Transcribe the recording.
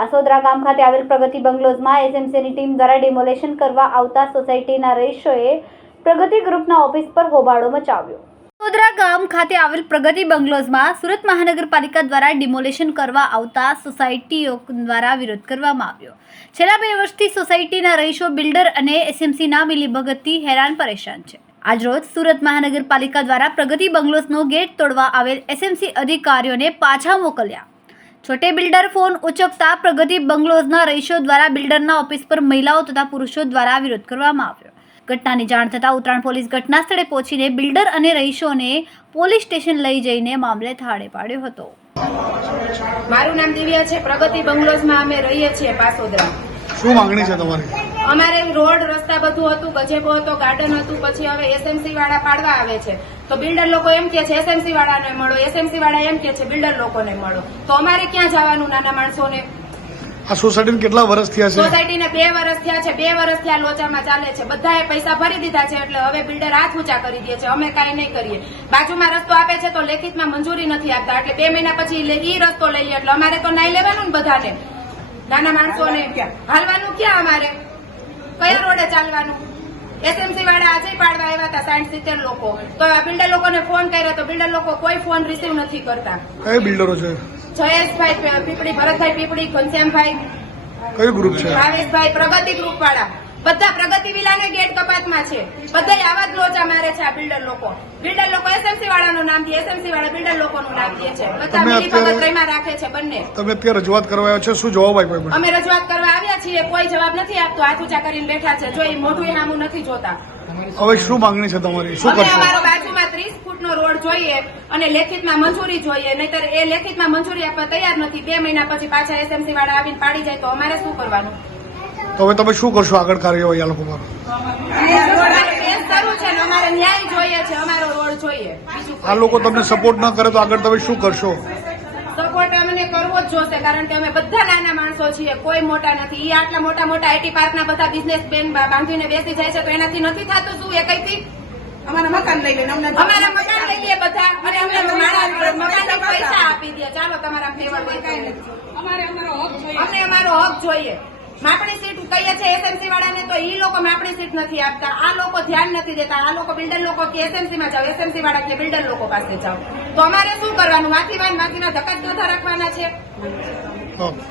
પાસોદરા ગામ ખાતે આવેલ પ્રગતિ બંગલોઝમાં એસએમસીની ટીમ દ્વારા ડિમોલેશન કરવા આવતા સોસાયટીના રહીશોએ પ્રગતિ ગ્રુપના ઓફિસ પર હોબાળો મચાવ્યો. પાસોદરા ગામ ખાતે આવેલ પ્રગતિ બંગલોઝમાં સુરત મહાનગરપાલિકા દ્વારા ડિમોલેશન કરવા આવતા સોસાયટીઓ દ્વારા વિરોધ કરવામાં આવ્યો. છેલ્લા બે વર્ષથી સોસાયટીના રહીશો બિલ્ડર અને એસએમસીના મિલીભગતથી હેરાન પરેશાન છે. આજરોજ સુરત મહાનગરપાલિકા દ્વારા પ્રગતિ બંગલોઝનો ગેટ તોડવા આવેલ એસએમસી અધિકારીઓને પાછા મોકલ્યા. છોટે બિલ્ડર ફોન ઉચકતા પ્રગતિ બંગલોઝના રહીશો દ્વારા બિલ્ડરના ઓફિસ પર મહિલાઓ તથા પુરુષો દ્વારા વિરોધ કરવામાં આવ્યો. ઘટનાની જાણ થતાં ઉત્તરાયણ પોલીસ ઘટના સ્થળે પહોંચીને બિલ્ડર અને રહીશોને પોલીસ સ્ટેશન લઈ જઈને મામલે થાળે પાડ્યો હતો. મારું નામ દિવ્યા છે. પ્રગતિ બંગલોઝમાં અમે રહીએ છીએ પાસોદરા. શું માંગણી છે તમારી? અમારે રોડ રસ્તા બધું હતું ગજેબો હતો ગાર્ડન હતું પછી હવે એસએમસી વાળા પાડવા આવે છે. તો બિલ્ડર લોકો એમ કે છે એસએમસી વાળાને મળો એસએમસી વાળા એમ કે છે બિલ્ડર લોકોને મળો. તો અમારે ક્યાં જવાનું નાના માણસોને? આ સોસાયટીને કેટલા વર્ષ થયા છે? સોસાયટીને બે વર્ષ થયા છે બે વર્ષ થયા લોચામાં ચાલે છે. બધાએ પૈસા ભરી દીધા છે એટલે હવે બિલ્ડર હાથ ઊંચા કરી દે છે. અમે કાંઈ નહીં કરીએ. બાજુમાં રસ્તો આપે છે તો લેખિતમાં મંજૂરી નથી આપતા. એટલે બે મહિના પછી એ ઈ રસ્તો લઈએ એટલે અમારે તો નાઈ લેવાનું ને બધાને. નાના માણસોને. હાલવાનું ક્યાં અમારે? કયા રોડે ચાલવાનું? એસએમસી વાળા આજે પાડવા આવ્યા હતા સાઠ સિત્તેર લોકો. તો બિલ્ડર લોકોને ફોન કર્યો તો બિલ્ડર લોકો કોઈ ફોન રિસીવ નથી કરતા. કઈ બિલ્ડરો છે? જયેશભાઈ પીપળી ભરતભાઈ પીપળી ઘનશ્યામભાઈ કયું ગ્રુપ છે? ભાવેશભાઈ પ્રગતિ ગ્રુપ વાળા. બધા પ્રગતિ વિલાને ગેટ કપાતમાં છે. બધા આવા જ લોચા મારે છે આ બિલ્ડર લોકો. બિલ્ડર લોકો એસએમસી વાળાનું નામ દે એસએમસી વાળા બિલ્ડર લોકોનું નામ દે છે. બધા મિલી અત્યારે- રાખે છે બંને. તમે અત્યારે રજૂઆત કરવા આવ્યા છો? શું જવાબ આપ્યો એમણે? અમે રજૂઆત કરવા આવ્યા છીએ કોઈ જવાબ નથી આપતો. હાથ ઊંચા કરીને બેઠા છે. જો એ મોઢું સામું નથી જોતા. હવે શું માંગણી છે તમારી? શું કરશો? અમારો બાજુમાં ત્રીસ ફૂટનો રોડ જોઈએ અને લેખિતમાં મંજૂરી જોઈએ. નહીતર એ લેખિતમાં મંજૂરી આપવા તૈયાર નથી. બે મહિના પછી પાછા એસએમસી વાળા આવીને પાડી જાય તો અમારે શું કરવાનું? તો હવે તમે શું કરશો આગળ કાર્યવાહી આ લોકો પર? કેસ કરવું છે ને અમારે ન્યાય જોઈએ છે. અમારો જોઈએ. આ લોકો તમને સપોર્ટ ન કરે તો આગળ તમે શું કરશો? સપોર્ટ અમને કરવો જ જોશે કારણ કે અમે બધા નાના માણસો છીએ કોઈ મોટા નથી. એ આટલા મોટા મોટા આઈટી પાર્કના બધા બિઝનેસ બેન બાંધીને બેસી જાય છે તો એનાથી નથી થતું શું એ કઈથી? અમારા મકાન લઈ લઈને અમારા મકાન લઈ લે બધા. અને અમને મકાન પૈસા આપી દે. ચાલો તમારા ફેવર હોય કઈ નથી. અમારે અમારો હક જોઈએ. અમને અમારો હક જોઈએ. માપણી સીટ કહીએ છે એસએમસી વાળાને, તો ઈ લોકો માપણી સીટ નથી આપતા. આ લોકો ધ્યાન નથી દેતા. આ લોકો બિલ્ડર લોકો કે એસએમસી માં જાઓ એસએમસી વાળા કે બિલ્ડર લોકો પાસે જાઓ. તો અમારે શું કરવાનું? માથી વાન માથીના ધક્કા જ ધોધા રાખવાના છે.